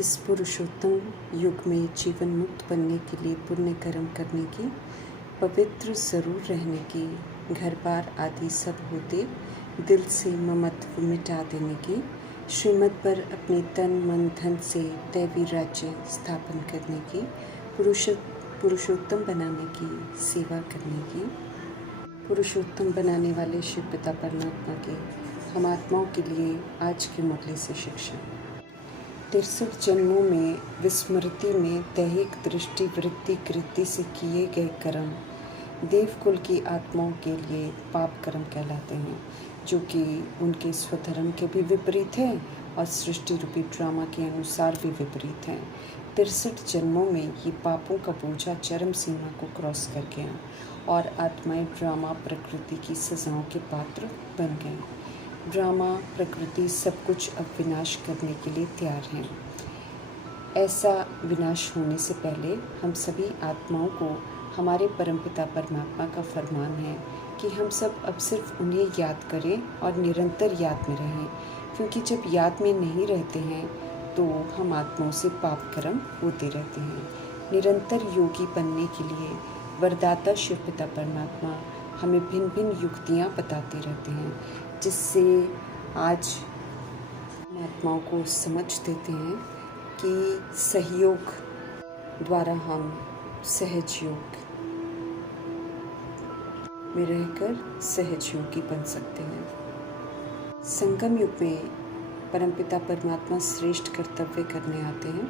इस पुरुषोत्तम युग में जीवन मुक्त बनने के लिए पुण्य कर्म करने की, पवित्र जरूर रहने की, घर बार आदि सब होते दिल से ममत्व मिटा देने की, श्रीमत पर अपने तन मन धन से दैवी राज्य स्थापन करने की, पुरुषोत्तम बनाने की, सेवा करने की, पुरुषोत्तम बनाने वाले शिव पिता परमात्मा के हम आत्माओं के लिए आज की मुरली से शिक्षा। 63 जन्मों में विस्मृति में दैहिक दृष्टि वृत्ति कृति से किए गए कर्म देवकुल की आत्माओं के लिए पाप कर्म कहलाते हैं, जो कि उनके स्वधर्म के भी विपरीत हैं और सृष्टि रूपी ड्रामा के अनुसार भी विपरीत हैं। 63 जन्मों में ये पापों का बोझा चरम सीमा को क्रॉस कर गया और आत्माएं ड्रामा प्रकृति की सजाओं के पात्र बन गए। ड्रामा प्रकृति सब कुछ अब विनाश करने के लिए तैयार हैं। ऐसा विनाश होने से पहले हम सभी आत्माओं को हमारे परमपिता परमात्मा का फरमान है कि हम सब अब सिर्फ उन्हें याद करें और निरंतर याद में रहें, क्योंकि जब याद में नहीं रहते हैं तो हम आत्माओं से पाप कर्म होते रहते हैं। निरंतर योगी बनने के लिए वरदाता शिव पिता परमात्मा हमें भिन्न भिन्न युक्तियाँ बताते रहते हैं, जिससे आज हम आत्माओं को समझ देते हैं कि सहयोग द्वारा हम सहज योग में रहकर सहज योगी बन सकते हैं। संगम युग में परमपिता परमात्मा श्रेष्ठ कर्तव्य करने आते हैं,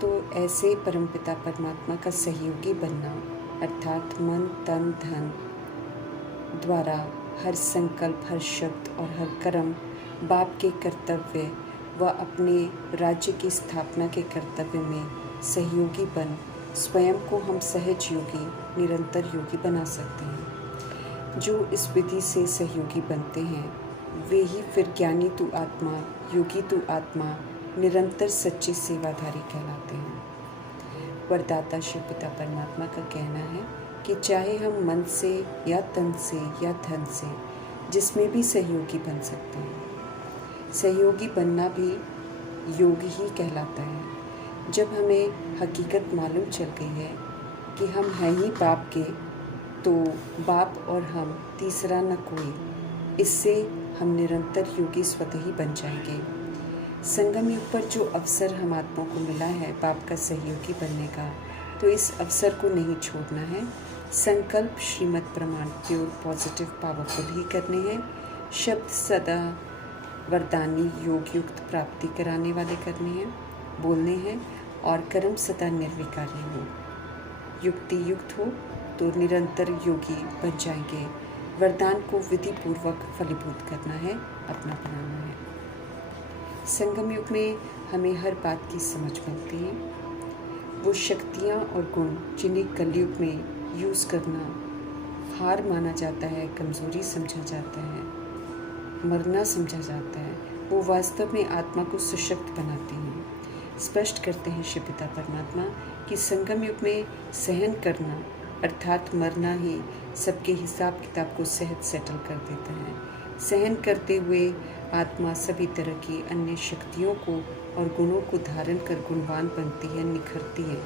तो ऐसे परमपिता परमात्मा का सहयोगी बनना अर्थात मन तन धन द्वारा हर संकल्प हर शब्द और हर कर्म बाप के कर्तव्य व अपने राज्य की स्थापना के कर्तव्य में सहयोगी बन स्वयं को हम सहज योगी निरंतर योगी बना सकते हैं। जो इस विधि से सहयोगी बनते हैं वे ही फिर ज्ञानी तू आत्मा योगी तू आत्मा निरंतर सच्चे सेवाधारी कहलाते हैं। वरदाता शिव पिता परमात्मा का कहना है कि चाहे हम मन से या तन से या धन से जिसमें भी सहयोगी बन सकते हैं। सहयोगी बनना भी योग ही कहलाता है। जब हमें हकीकत मालूम चल गई है कि हम हैं ही बाप के, तो बाप और हम तीसरा न कोई, इससे हम निरंतर योगी स्वतः ही बन जाएंगे। संगम युग पर जो अवसर हम आत्माओं को मिला है बाप का सहयोगी बनने का, तो इस अवसर को नहीं छोड़ना है। संकल्प श्रीमत प्रमाण प्योर पॉजिटिव पावरफुल ही करने हैं। शब्द सदा वरदानी योग युक्त प्राप्ति कराने वाले करने हैं, बोलने हैं, और कर्म सदा निर्विकारी हो, युक्ति युक्त हो, तो निरंतर योगी बन जाएंगे। वरदान को विधि पूर्वक फलीभूत करना है, अपना बनाना है। संगम युग में हमें हर बात की समझ मिलती है। वो शक्तियाँ और गुण जिन्हें कलयुग में यूज़ करना हार माना जाता है, कमज़ोरी समझा जाता है, मरना समझा जाता है, वो वास्तव में आत्मा को सशक्त बनाते हैं। स्पष्ट करते हैं शिव पिता परमात्मा कि संगम युग में सहन करना अर्थात मरना ही सबके हिसाब किताब को सहज सेटल कर देता है। सहन करते हुए आत्मा सभी तरह की अन्य शक्तियों को और गुणों को धारण कर गुणवान बनती है, निखरती है।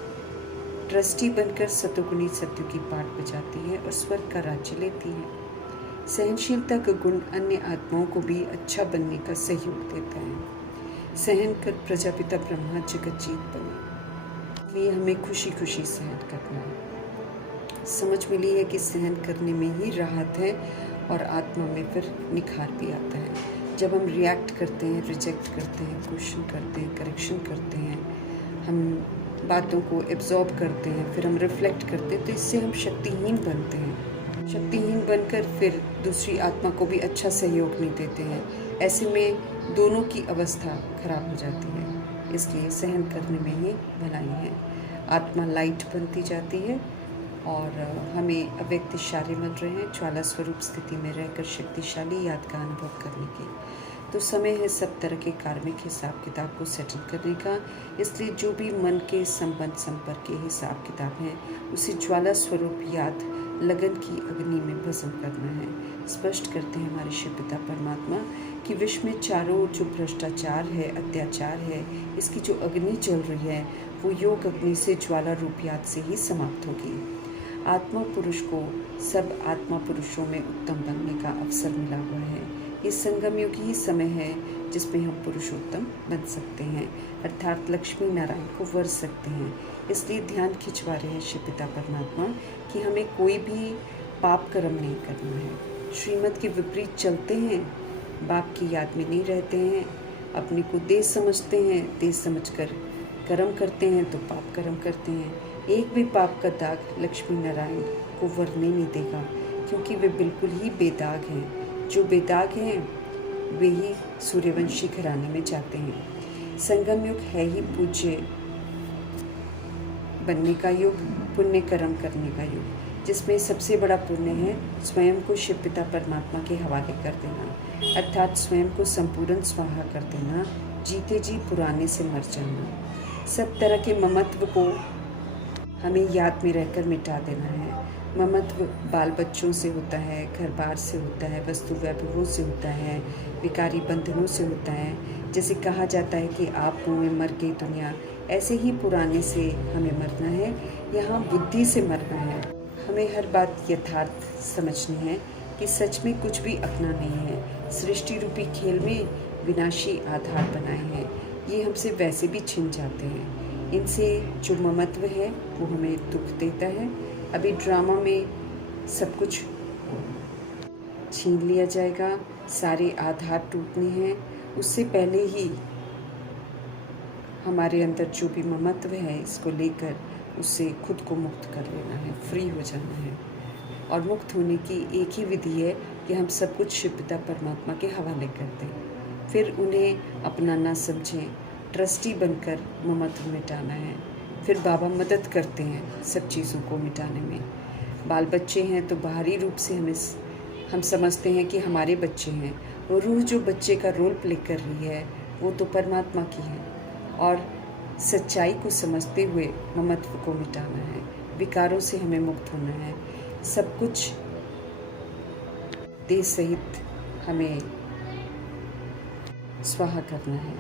ट्रस्टी बनकर सतोगुणी सत्य की पाठ बजाती है और स्वर्ग का राज्य लेती है। सहनशीलता का गुण अन्य आत्माओं को भी अच्छा बनने का सहयोग देता है। सहन कर प्रजापिता ब्रह्मा जगत जीत बने, इसलिए हमें खुशी खुशी सहन करना है। समझ मिली है कि सहन करने में ही राहत है और आत्मा में फिर निखार भी आता है। जब हम रिएक्ट करते हैं, रिजेक्ट करते हैं, क्वेश्चन करते हैं, करेक्शन करते हैं, हम बातों को एब्जॉर्ब करते हैं, फिर हम रिफ्लेक्ट करते हैं, तो इससे हम शक्तिहीन बनते हैं। शक्तिहीन बनकर फिर दूसरी आत्मा को भी अच्छा सहयोग नहीं देते हैं। ऐसे में दोनों की अवस्था खराब हो जाती है। इसलिए सहन करने में ही भलाई है। आत्मा लाइट बनती जाती है और हमें अव्यक्त इशारे मिल रहे हैं ज्वाला स्वरूप स्थिति में रहकर शक्तिशाली याद का अनुभव करने की। तो समय है सब तरह के कार्मिक हिसाब किताब को सेटल करने का। इसलिए जो भी मन के संबंध संपर्क के हिसाब किताब हैं उसे ज्वाला स्वरूप याद लगन की अग्नि में भस्म करना है। स्पष्ट करते हैं हमारे शिव पिता परमात्मा कि विश्व में चारों ओर जो भ्रष्टाचार है, अत्याचार है, इसकी जो अग्नि चल रही है वो योग अग्नि से ज्वाला रूप याद से ही समाप्त होगी। आत्मा पुरुष को सब आत्मा पुरुषों में उत्तम बनने का अवसर मिला हुआ है। ये संगम युग ही समय है जिसमें हम पुरुषोत्तम बन सकते हैं, अर्थात लक्ष्मी नारायण को वर सकते हैं। इसलिए ध्यान खिंचवा रहे हैं शिव पिता परमात्मा कि हमें कोई भी पाप कर्म नहीं करना है। श्रीमत के विपरीत चलते हैं, बाप की याद में नहीं रहते हैं, अपने को देश समझते हैं, देश समझकर कर्म करते हैं तो पाप कर्म करते हैं। एक भी पाप का दाग लक्ष्मी नारायण को वरने नहीं देगा, क्योंकि वे बिल्कुल ही बेदाग हैं। जो बेदाग हैं वे ही सूर्यवंशी घराने में जाते हैं। संगम युग है ही पूज्य बनने का युग, पुण्य कर्म करने का युग, जिसमें सबसे बड़ा पुण्य है स्वयं को शिव पिता परमात्मा के हवाले कर देना, अर्थात स्वयं को संपूर्ण स्वाहा कर देना, जीते जी पुराने से मर जाना। सब तरह के ममत्व को हमें याद में रहकर मिटा देना है। ममत्व बाल बच्चों से होता है, घर बार से होता है, वस्तु वैभवों से होता है, विकारी बंधनों से होता है। जैसे कहा जाता है कि आप मुँह में मर गई दुनिया, ऐसे ही पुराने से हमें मरना है, यहाँ बुद्धि से मरना है। हमें हर बात यथार्थ समझनी है कि सच में कुछ भी अपना नहीं है। सृष्टि रूपी खेल में विनाशी आधार बनाए हैं, ये हमसे वैसे भी छिन जाते हैं। इनसे जो ममत्व है वो हमें दुख देता है। अभी ड्रामा में सब कुछ छीन लिया जाएगा, सारे आधार टूटने हैं। उससे पहले ही हमारे अंदर जो भी ममत्व है इसको लेकर उससे खुद को मुक्त कर लेना है, फ्री हो जाना है। और मुक्त होने की एक ही विधि है कि हम सब कुछ शिव पिता परमात्मा के हवाले कर दें, फिर उन्हें अपना ना समझें, ट्रस्टी बनकर ममत्व मिटाना है। फिर बाबा मदद करते हैं सब चीज़ों को मिटाने में। बाल बच्चे हैं तो बाहरी रूप से हम समझते हैं कि हमारे बच्चे हैं, वो रूह जो बच्चे का रोल प्ले कर रही है वो तो परमात्मा की है। और सच्चाई को समझते हुए ममत्व को मिटाना है, विकारों से हमें मुक्त होना है। सब कुछ देह सहित हमें स्वाहा करना है।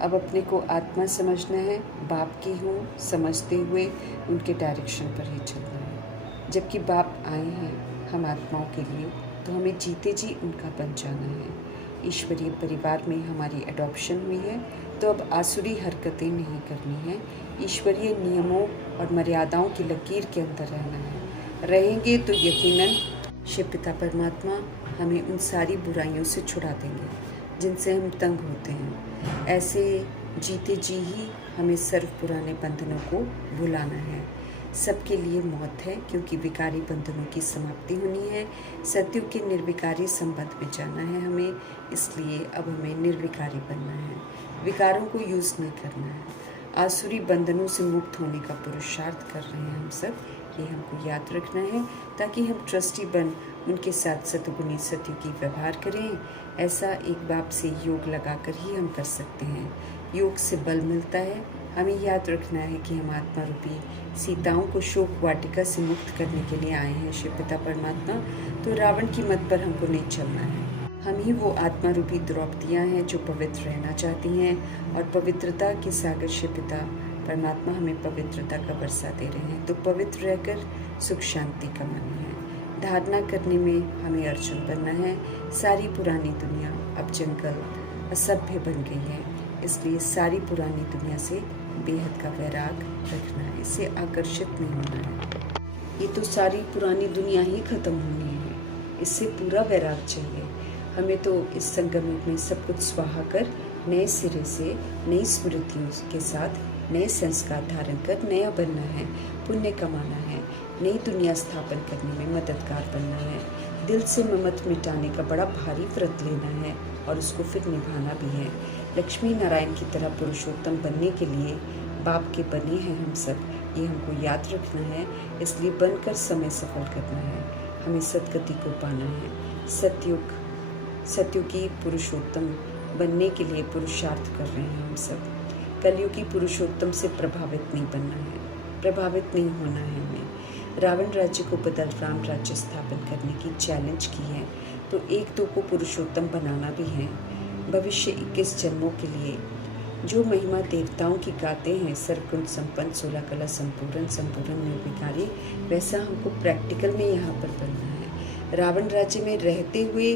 अब अपने को आत्मा समझना है, बाप की हूँ समझते हुए उनके डायरेक्शन पर ही चलना है। जबकि बाप आए हैं हम आत्माओं के लिए, तो हमें जीते जी उनका बन जाना है। ईश्वरीय परिवार में हमारी एडॉप्शन हुई है, तो अब आसुरी हरकतें नहीं करनी है। ईश्वरीय नियमों और मर्यादाओं की लकीर के अंदर रहना है। रहेंगे तो यकीनन शिव पिता परमात्मा हमें उन सारी बुराइयों से छुड़ा देंगे जिनसे हम तंग होते हैं। ऐसे जीते जी ही हमें सर्व पुराने बंधनों को भुलाना है। सबके लिए मौत है, क्योंकि विकारी बंधनों की समाप्ति होनी है। सत्युग के निर्विकारी संबंध में जाना है हमें, इसलिए अब हमें निर्विकारी बनना है, विकारों को यूज़ नहीं करना है। आसुरी बंधनों से मुक्त होने का पुरुषार्थ कर रहे हैं हम सब, ये हमको याद रखना है, ताकि हम ट्रस्टी बन उनके साथ सतगुणी सत्युगी व्यवहार करें। ऐसा एक बाप से योग लगाकर ही हम कर सकते हैं। योग से बल मिलता है। हमें याद रखना है कि हम आत्मा रूपी सीताओं को शोक वाटिका से मुक्त करने के लिए आए हैं शिव पिता परमात्मा, तो रावण की मत पर हमको नहीं चलना है। हम ही वो आत्मा रूपी द्रौपदियाँ हैं जो पवित्र रहना चाहती हैं, और पवित्रता के सागर शिव पिता परमात्मा हमें पवित्रता का वर्षा दे रहे हैं। तो पवित्र रहकर सुख शांति कमानी है। धारणा करने में हमें अर्जुन बनना है। सारी पुरानी दुनिया अब जंगल असभ्य बन गई है, इसलिए सारी पुरानी दुनिया से बेहद का वैराग रखना है, इससे आकर्षित नहीं होना है। ये तो सारी पुरानी दुनिया ही खत्म होनी है, इससे पूरा वैराग चाहिए। हमें तो इस संगम युग में सब कुछ स्वाहा कर नए सिरे से नई स्मृतियों के साथ नए संस्कार धारण कर नया बनना है, पुण्य कमाना है, नई दुनिया स्थापन करने में मददगार बनना है। दिल से ममत्व मिटाने का बड़ा भारी व्रत लेना है और उसको फिर निभाना भी है। लक्ष्मी नारायण की तरह पुरुषोत्तम बनने के लिए बाप के बने हैं हम सब, ये हमको याद रखना है। इसलिए बनकर समय सफल करना है, हमें सदगति को पाना है। सत्युगी पुरुषोत्तम बनने के लिए पुरुषार्थ कर रहे हैं हम सब। कलयुगी पुरुषोत्तम से प्रभावित नहीं बनना है, प्रभावित नहीं होना है हमें। रावण राज्य को बदल राम राज्य स्थापन करने की चैलेंज की है, तो एक दो को पुरुषोत्तम बनाना भी है। भविष्य 21 जन्मों के लिए जो महिमा देवताओं की गाते हैं, सर्वगुण संपन्न, 16 कला संपूर्ण, संपूर्ण निर्विकारी, वैसा हमको प्रैक्टिकल में यहाँ पर बनना है। रावण राज्य में रहते हुए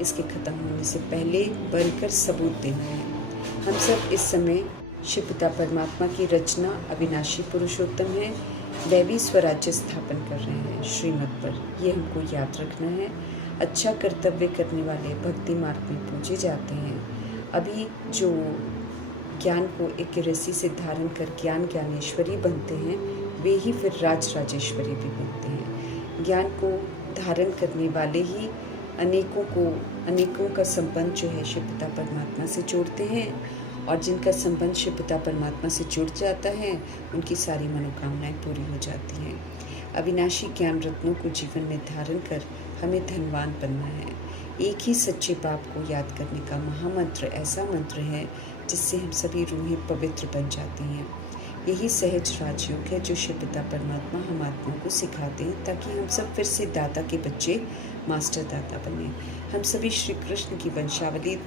इसके खत्म होने से पहले बनकर सबूत देना है। हम सब इस समय शिव पिता परमात्मा की रचना अविनाशी पुरुषोत्तम है, वह भी स्वराज्य स्थापन कर रहे हैं श्रीमत पर, ये हमको याद रखना है। अच्छा कर्तव्य करने वाले भक्ति मार्ग में पूजे जाते हैं। अभी जो ज्ञान को एक्यूरेसी से धारण कर ज्ञानेश्वरी बनते हैं, वे ही फिर राजेश्वरी भी बनते हैं। ज्ञान को धारण करने वाले ही अनेकों का संबंध जो है शिव पिता परमात्मा से जोड़ते हैं, और जिनका संबंध शिव पिता परमात्मा से जुड़ जाता है उनकी सारी मनोकामनाएं पूरी हो जाती हैं। अविनाशी ज्ञान रत्नों को जीवन में धारण कर हमें धनवान बनना है। एक ही सच्चे बाप को याद करने का महामंत्र ऐसा मंत्र है जिससे हम सभी रूहें पवित्र बन जाती हैं। यही सहज राजयोग है जो शिव पिता परमात्मा हम आत्माओं को सिखाते हैं, ताकि हम सब फिर से दाता के बच्चे मास्टर दाता बने। हम सभी श्री कृष्ण की वंशावली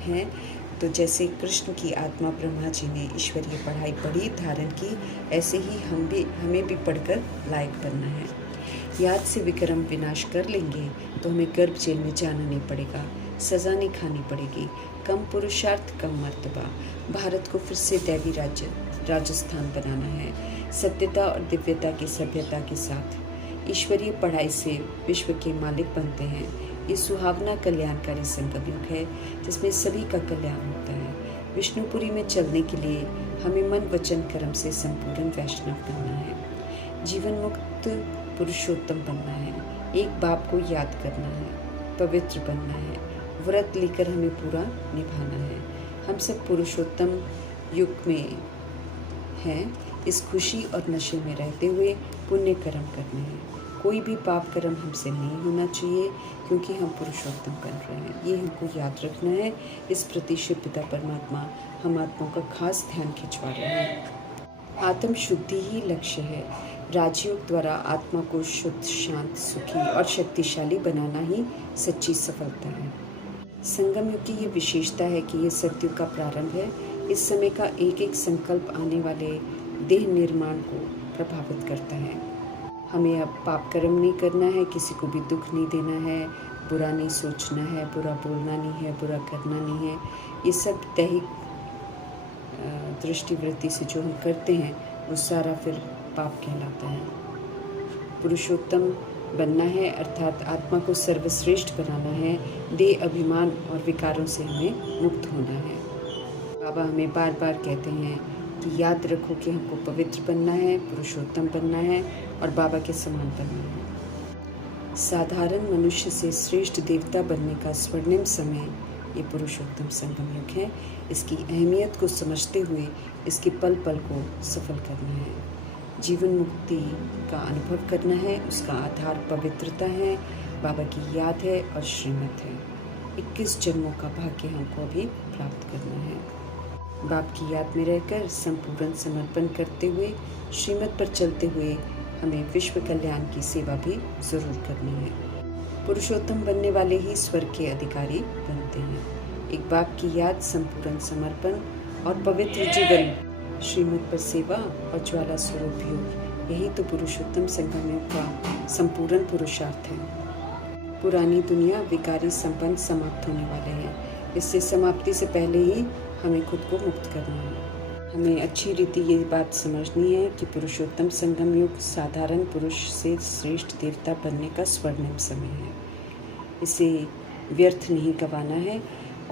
हैं, तो जैसे कृष्ण की आत्मा ब्रह्मा जी ने ईश्वरीय पढ़ाई पढ़ी, धारण की, ऐसे ही हमें भी पढ़कर लायक बनना है। याद से विक्रम विनाश कर लेंगे तो हमें गर्भ जेल में जाना नहीं पड़ेगा, सज़ा नहीं खानी पड़ेगी। कम पुरुषार्थ कम मर्तबा, भारत को फिर से दैवी राजस्थान बनाना है। सत्यता और दिव्यता की सभ्यता के साथ ईश्वरीय पढ़ाई से विश्व के मालिक बनते हैं। ये सुहावना कल्याणकारी संगम युग है जिसमें सभी का कल्याण होता है। विष्णुपुरी में चलने के लिए हमें मन वचन कर्म से संपूर्ण वैष्णव बनना है। जीवन मुक्त पुरुषोत्तम बनना है। एक बाप को याद करना है, पवित्र बनना है, व्रत लेकर हमें पूरा निभाना है। हम सब पुरुषोत्तम युग में हैं। इस खुशी और नशे में रहते हुए पुण्य कर्म करने हैं। कोई भी पाप कर्म हमसे नहीं होना चाहिए, क्योंकि हम पुरुषोत्तम बन रहे हैं। ये हमको याद रखना है। इस प्रति शिव पिता परमात्मा हम आत्माओं का खास ध्यान खिंचवा रहे हैं। आत्म शुद्धि ही लक्ष्य है। राजयोग द्वारा आत्मा को शुद्ध, शांत, सुखी और शक्तिशाली बनाना ही सच्ची सफलता है। संगम युग की ये विशेषता है कि ये सतयुग का प्रारंभ है। इस समय का एक एक संकल्प आने वाले देह निर्माण को प्रभावित करता है। हमें अब पाप कर्म नहीं करना है, किसी को भी दुख नहीं देना है, बुरा नहीं सोचना है, बुरा बोलना नहीं है, बुरा करना नहीं है। ये सब दैहिक दृष्टिवृत्ति से जो हम करते हैं वो सारा फिर पाप कहलाता है। पुरुषोत्तम बनना है, अर्थात आत्मा को सर्वश्रेष्ठ बनाना है। देह अभिमान और विकारों से हमें मुक्त होना है। बाबा हमें बार बार कहते हैं कि याद रखो कि हमको पवित्र बनना है, पुरुषोत्तम बनना है और बाबा के समान बनना है। साधारण मनुष्य से श्रेष्ठ देवता बनने का स्वर्णिम समय ये पुरुषोत्तम संगम युग है। इसकी अहमियत को समझते हुए इसके पल पल को सफल करना है। जीवन मुक्ति का अनुभव करना है। उसका आधार पवित्रता है, बाबा की याद है और श्रीमत है। 21 जन्मों का भाग्य हमको अभी प्राप्त करना है। बाप की याद में रहकर संपूर्ण समर्पण करते हुए श्रीमत पर चलते हुए हमें विश्व कल्याण की सेवा भी जरूर करनी है। पुरुषोत्तम बनने वाले ही स्वर्ग के अधिकारी बनते हैं। एक बाप की याद, संपूर्ण समर्पण और पवित्र जीवन, श्रीमत पर सेवा और ज्वाला स्वरूप योग, यही तो पुरुषोत्तम संगम युग का संपूर्ण पुरुषार्थ है। पुरानी दुनिया विकारी संबंध समाप्त होने वाले हैं। इससे समाप्ति से पहले ही हमें खुद को मुक्त करना है। हमें अच्छी रीति ये बात समझनी है कि पुरुषोत्तम संगम युग साधारण पुरुष से श्रेष्ठ देवता बनने का स्वर्णिम समय है। इसे व्यर्थ नहीं गंवाना है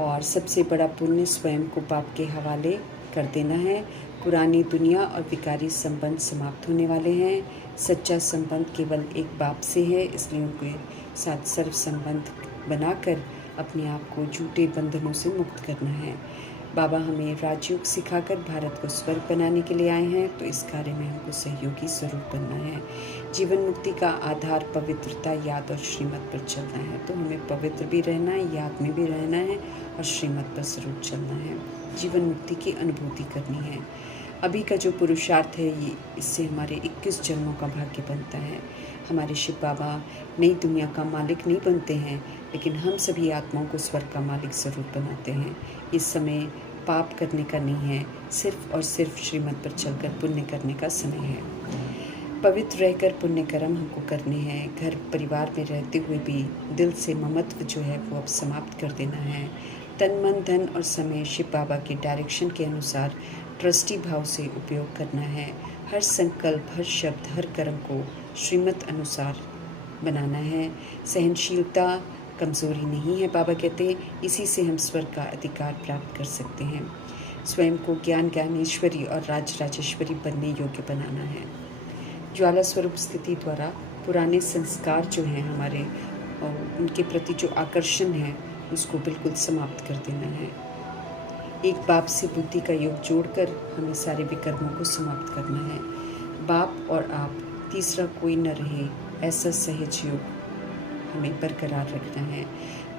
और सबसे बड़ा पुण्य स्वयं को बाप के हवाले कर देना है। पुरानी दुनिया और विकारी संबंध समाप्त होने वाले हैं। सच्चा संबंध केवल एक बाप से है, इसलिए उनके साथ सर्व संबंध बनाकर अपने आप को झूठे बंधनों से मुक्त करना है। बाबा हमें राजयोग सिखाकर भारत को स्वर्ग बनाने के लिए आए हैं, तो इस कार्य में हमको सहयोगी स्वरूप बनना है। जीवन मुक्ति का आधार पवित्रता, याद और श्रीमत पर चलना है, तो हमें पवित्र भी रहना है, याद में भी रहना है और श्रीमत पर जरूर चलना है। जीवन मुक्ति की अनुभूति करनी है। अभी का जो पुरुषार्थ है ये इससे हमारे 21 जन्मों का भाग्य बनता है। हमारे शिव बाबा नई दुनिया का मालिक नहीं बनते हैं, लेकिन हम सभी आत्माओं को स्वर्ग का मालिक ज़रूर बनाते हैं। इस समय पाप करने का नहीं है, सिर्फ और सिर्फ श्रीमत पर चलकर पुण्य करने का समय है। पवित्र रहकर पुण्य कर्म हमको करने हैं। घर परिवार में रहते हुए भी दिल से ममत्व जो है वो अब समाप्त कर देना है। तन मन धन और समय शिव बाबा के डायरेक्शन के अनुसार ट्रस्टी भाव से उपयोग करना है। हर संकल्प, हर शब्द, हर कर्म को श्रीमत अनुसार बनाना है। सहनशीलता कमज़ोरी नहीं है, बाबा कहते, इसी से हम स्वर्ग का अधिकार प्राप्त कर सकते हैं। स्वयं को ज्ञान ज्ञानेश्वरी और राज राजेश्वरी बनने योग्य बनाना है। ज्वाला स्वरूप स्थिति द्वारा पुराने संस्कार जो हैं हमारे, और उनके प्रति जो आकर्षण है उसको बिल्कुल समाप्त कर देना है। एक बाप से बुद्धि का योग जोड़कर हमें सारे विकर्मों को समाप्त करना है। बाप और आप, तीसरा कोई न रहे, ऐसा सहज योग हमें बरकरार रखना है।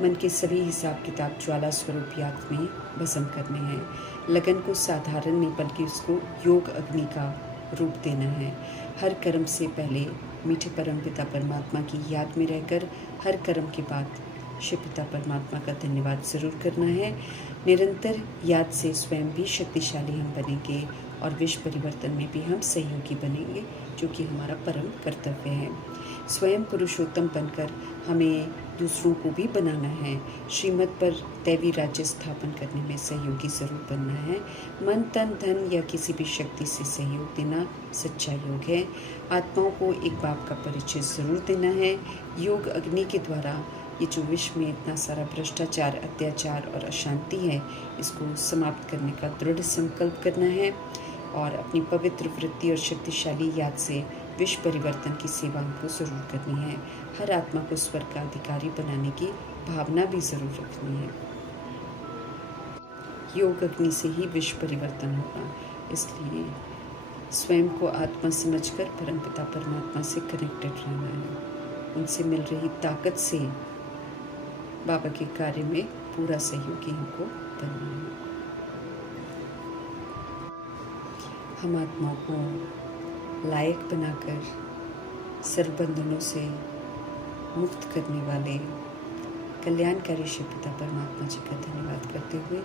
मन के सभी हिसाब किताब ज्वाला स्वरूप याद में भस्म करने हैं। लगन को साधारण नहीं बल्कि उसको योग अग्नि का रूप देना है। हर कर्म से पहले मीठे परम पिता परमात्मा की याद में रहकर हर कर्म के बाद शिव पिता परमात्मा का धन्यवाद ज़रूर करना है। निरंतर याद से स्वयं भी शक्तिशाली हम बनेंगे और विश्व परिवर्तन में भी हम सहयोगी बनेंगे, जो कि हमारा परम कर्तव्य है। स्वयं पुरुषोत्तम बनकर हमें दूसरों को भी बनाना है। श्रीमत पर दैवी राज्य स्थापन करने में सहयोगी ज़रूर बनना है। मन तन धन या किसी भी शक्ति से सहयोग देना सच्चा योग है। आत्माओं को एक बाप का परिचय ज़रूर देना है। योग अग्नि के द्वारा ये जो विश्व में इतना सारा भ्रष्टाचार, अत्याचार और अशांति है, इसको समाप्त करने का दृढ़ संकल्प करना है और अपनी पवित्र वृत्ति और शक्तिशाली याद से विश्व परिवर्तन की सेवा हमको ज़रूर करनी है। हर आत्मा को स्वर्ग का अधिकारी बनाने की भावना भी ज़रूर रखनी है। योग अग्नि से ही विश्व परिवर्तन होगा, इसलिए स्वयं को आत्मा समझकर परमपिता परमात्मा से कनेक्टेड रहना है। उनसे मिल रही ताकत से बाबा के कार्य में पूरा सहयोगी हमको बनना है। हम आत्माओं को लायक बनाकर सर्व बंधनों से मुक्त करने वाले कल्याणकारी शिव पिता परमात्मा जी का धन्यवाद करते हुए